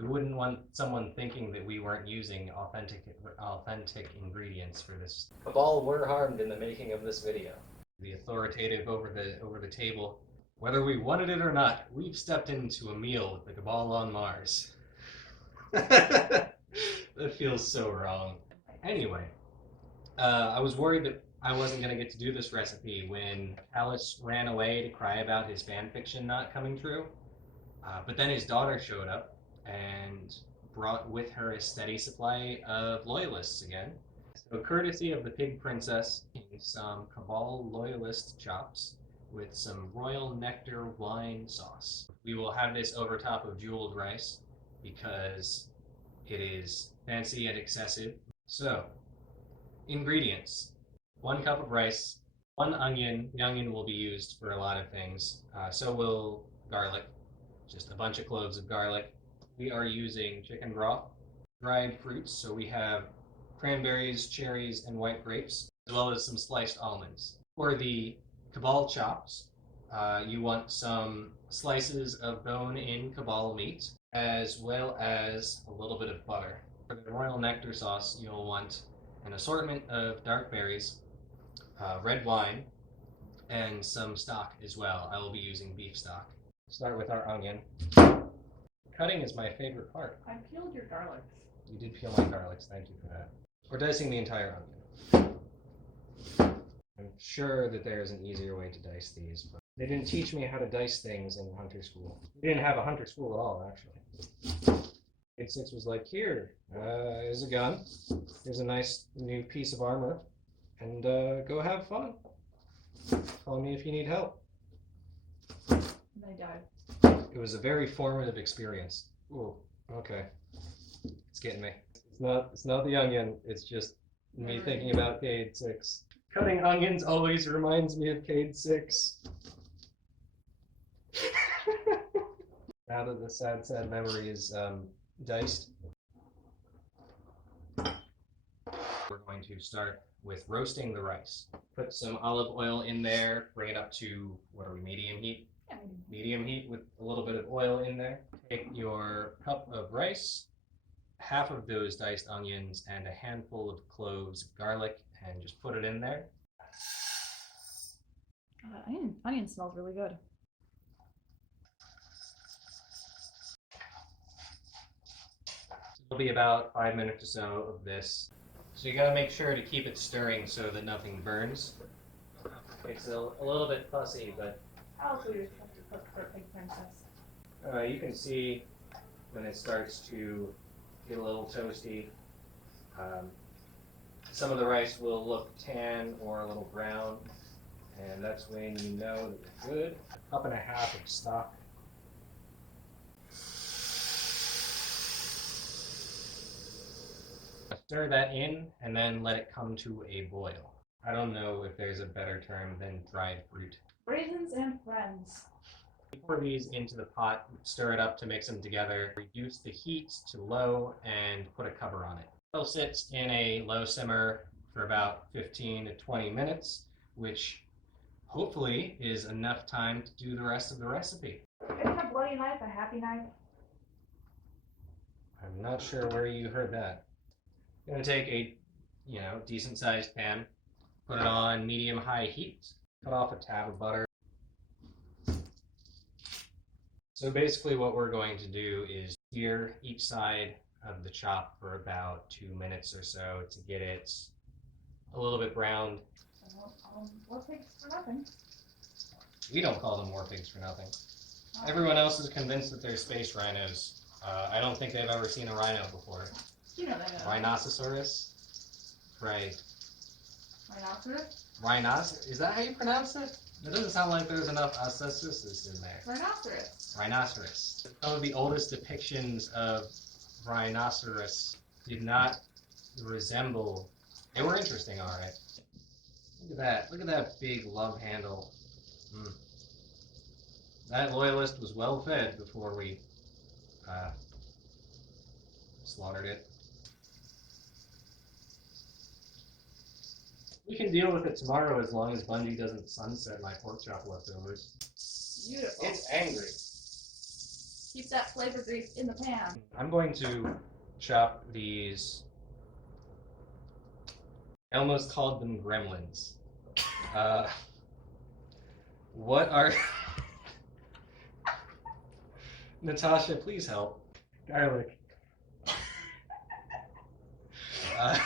We wouldn't want someone thinking that we weren't using authentic ingredients for this. Cabal were harmed in the making of this video. The authoritative over the table. Whether we wanted it or not, we've stepped into a meal with the Cabal on Mars. That feels so wrong. Anyway, I was worried that I wasn't going to get to do this recipe when Alice ran away to cry about his fan fiction not coming true. But then his daughter showed up and brought with her a steady supply of loyalists again. So, courtesy of the Pig Princess, some Cabal Loyalist chops with some Royal Nectar wine sauce. We will have this over top of jeweled rice because it is fancy and excessive. So, ingredients: 1 cup of rice, 1 onion. The onion will be used for a lot of things. So will garlic, just a bunch of cloves of garlic. We are using chicken broth, dried fruits. So we have cranberries, cherries, and white grapes, as well as some sliced almonds. For the Cabal chops, you want some slices of bone-in Cabal meat, as well as a little bit of butter. For the Royal Nectar sauce, you'll want an assortment of dark berries, red wine, and some stock as well. I will be using beef stock. Start with our onion. Cutting is my favorite part. I peeled your garlics. You did peel my garlics, thank you for that. We're dicing the entire onion. I'm sure that there's an easier way to dice these, but they didn't teach me how to dice things in hunter school. We didn't have a hunter school at all, actually. Grade 6 was like, here, here's a gun, here's a nice new piece of armor, and go have fun. Call me if you need help. And I died. It was a very formative experience. Ooh, okay. It's getting me. It's not the onion, it's just me thinking about Cade 6. Cutting onions always reminds me of Cade 6. Now that the sad memory is diced, we're going to start with roasting the rice. Put some olive oil in there, bring it up to, what are we, medium heat? Yeah. Medium heat with a little bit of oil in there. Take your cup of rice, half of those diced onions, and a handful of cloves of garlic, and just put it in there. Onion smells really good. It'll be about 5 minutes or so of this. So you gotta make sure to keep it stirring so that nothing burns. It's a little bit fussy, but How else would you expect to cook for a Pig Princess? you can see when it starts to get a little toasty. Some of the rice will look tan or a little brown, and that's when you know that it's good. 1.5 cups of stock. Stir that in and then let it come to a boil. I don't know if there's a better term than dried fruit. Raisins and friends. Pour these into the pot, stir it up to mix them together, reduce the heat to low, and put a cover on it. It'll sit in a low simmer for about 15 to 20 minutes, which hopefully is enough time to do the rest of the recipe. Isn't a bloody knife a happy knife? I'm not sure where you heard that. I'm gonna take a, decent sized pan, put it on medium-high heat, cut off a tab of butter. So basically what we're going to do is sear each side of the chop for about 2 minutes or so to get it a little bit browned. War pigs for nothing. We don't call them war pigs for nothing. Everyone else is convinced that they're space rhinos. I don't think they've ever seen a rhino before. You know that. Rhinoceros? Right. Rhinoceros? Is that how you pronounce it? It doesn't sound like there's enough in there. Rhinoceros. Rhinoceros. Some of the oldest depictions of rhinoceros did not resemble. They were interesting, all right. Look at that. Look at that big love handle. That loyalist was well fed before we slaughtered it. We can deal with it tomorrow as long as Bungie doesn't sunset my pork chop leftovers. Beautiful. It's angry. Keep that flavor grease in the pan. I'm going to chop these. I almost called them gremlins. What are... Natasha, please help. Garlic. This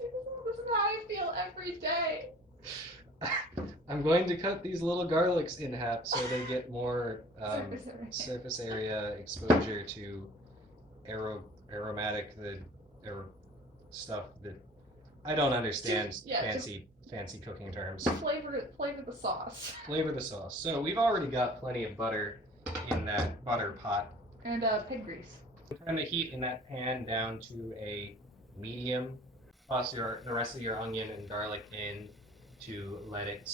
is how I feel every day. I'm going to cut these little garlics in half so they get more surface area exposure to aromatic stuff that I don't understand. Fancy cooking terms. Flavor the sauce. Flavor the sauce. So we've already got plenty of butter in that butter pot. And pig grease. Turn the heat in that pan down to a medium. Toss the rest of your onion and garlic in to let it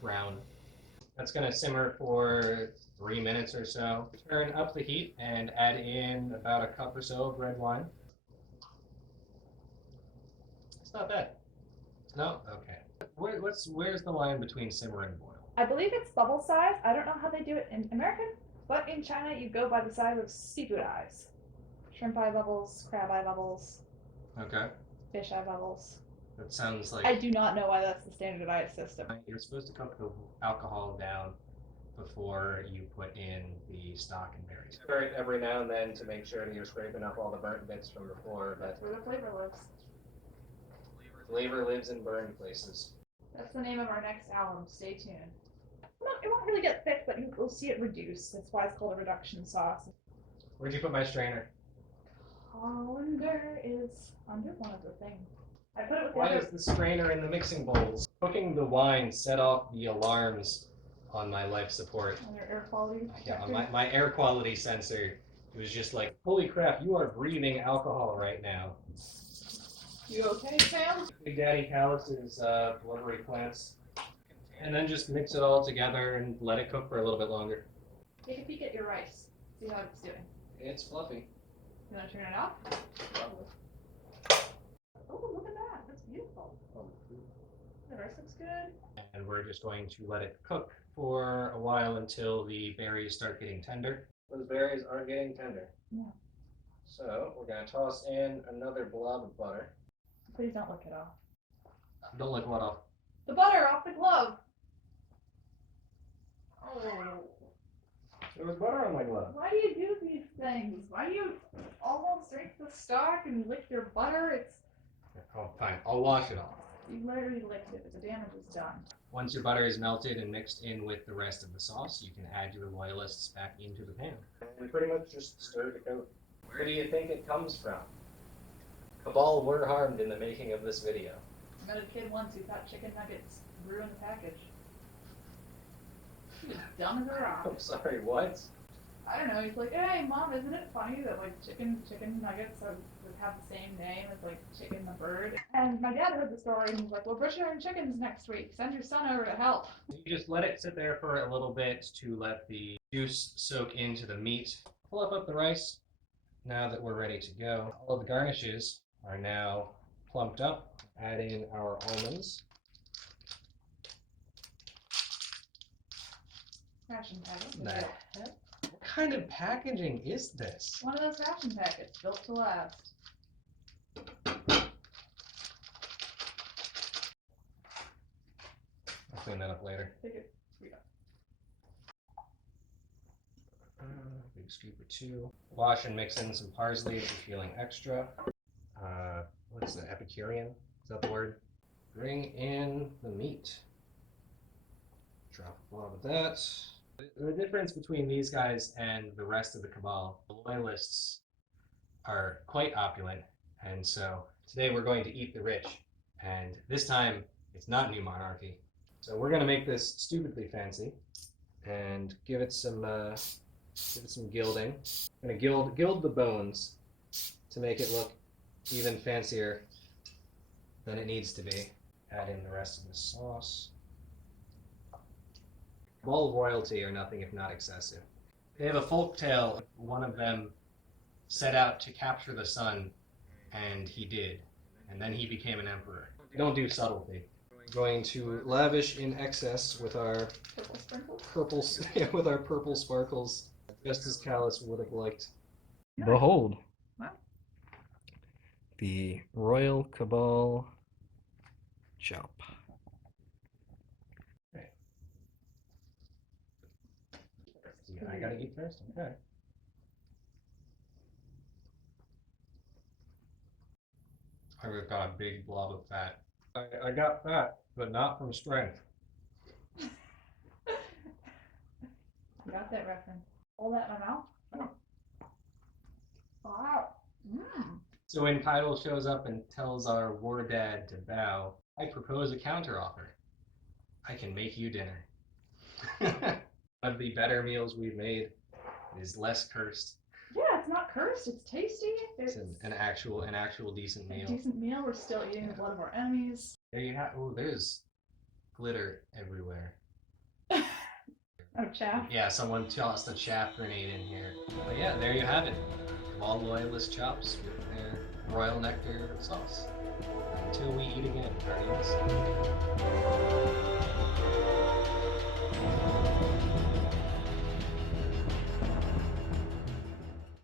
brown. That's going to simmer for 3 minutes or so. Turn up the heat and add in about a cup or so of red wine. It's not bad. No? Okay. Where's the line between simmer and boil? I believe it's bubble size. I don't know how they do it in America, but in China you go by the size of seafood eyes. Shrimp eye bubbles, crab eye bubbles. Okay. Fish eye bubbles. That sounds like... I do not know why that's the standardized system. You're supposed to cook the alcohol down before you put in the stock and berries. Every now and then to make sure that you're scraping up all the burnt bits from the floor. That's where the flavor lives. Flavor lives in burned places. That's the name of our next album. Stay tuned. It won't really get thick, but you'll see it reduce. That's why it's called a reduction sauce. Where'd you put my strainer? Colander is under one of the things. I put it with Why is the strainer in the mixing bowls? Cooking the wine set off the alarms on my life support. On your air quality Yeah, detector? on my air quality sensor. It was just like, holy crap, you are breathing alcohol right now. You okay, Sam? Big Daddy Callus's blubbery plants. And then just mix it all together and let it cook for a little bit longer. Take a peek at your rice. See how it's doing. It's fluffy. You want to turn it off? Probably. Oh, look at that. That's beautiful. The rice looks good. And we're just going to let it cook for a while until the berries start getting tender. Those berries aren't getting tender. Yeah. So we're going to toss in another blob of butter. Please don't lick it off. Don't lick what off? The butter off the glove. Oh. There was butter on my glove. Why do you do these things? Why do you almost drink the stock and lick your butter? It's... Oh, fine. I'll wash it off. You literally licked it, but the damage is done. Once your butter is melted and mixed in with the rest of the sauce, you can add your Loyalists back into the pan. And pretty much just stir the coat. Where do you think it comes from? Cabal were harmed in the making of this video. I met a kid once who thought chicken nuggets grew in the package. He was dumb as a rock. I'm sorry, what? I don't know, he's like, hey mom, isn't it funny that like chicken nuggets would have the same name as like chicken the bird? And my dad heard the story and was like, we're butchering chickens next week. Send your son over to help. You just let it sit there for a little bit to let the juice soak into the meat. Pull up the rice. Now that we're ready to go, all of the garnishes are now plumped up. Add in our almonds. Ration packet. No. What kind of packaging is this? One of those ration packets built to last. I'll clean that up later. Take it. Here Big scoop or two. Wash and mix in some parsley if you're feeling extra. What's the Epicurean? Is that the word? Bring in the meat. Drop a blob of that. The difference between these guys and the rest of the Cabal, the Loyalists are quite opulent, and so today we're going to eat the rich. And this time, it's not New Monarchy. So we're going to make this stupidly fancy and give it some gilding. I'm going to gild the bones to make it look even fancier than it needs to be. Add in the rest of the sauce. Cabal royalty are nothing if not excessive. They have a folk tale. One of them set out to capture the sun, and he did. And then he became an emperor. They don't do subtlety. Going to lavish in excess with our Purple sprinkles. with our purple sparkles, just as Callus would have liked. Nice. Behold, Wow. the Royal Cabal chop. Okay. Yeah, I gotta eat first. Okay. I've got a big blob of fat. I got fat, but not from strength. I got that reference. Hold that in my mouth. Wow. Mmm. So when Caitil shows up and tells our war dad to bow, I propose a counteroffer. I can make you dinner. One of the better meals we've made is less cursed. Yeah, it's not cursed. It's tasty. It's an actual decent meal. A decent meal. We're still eating the blood of our enemies. There you have. Oh, there's glitter everywhere. Oh, chaff. Yeah, someone tossed a chaff grenade in here. But yeah, there you have it. Cabal Loyalist chops with their Royal Nectar sauce. Until we eat again, Guardians.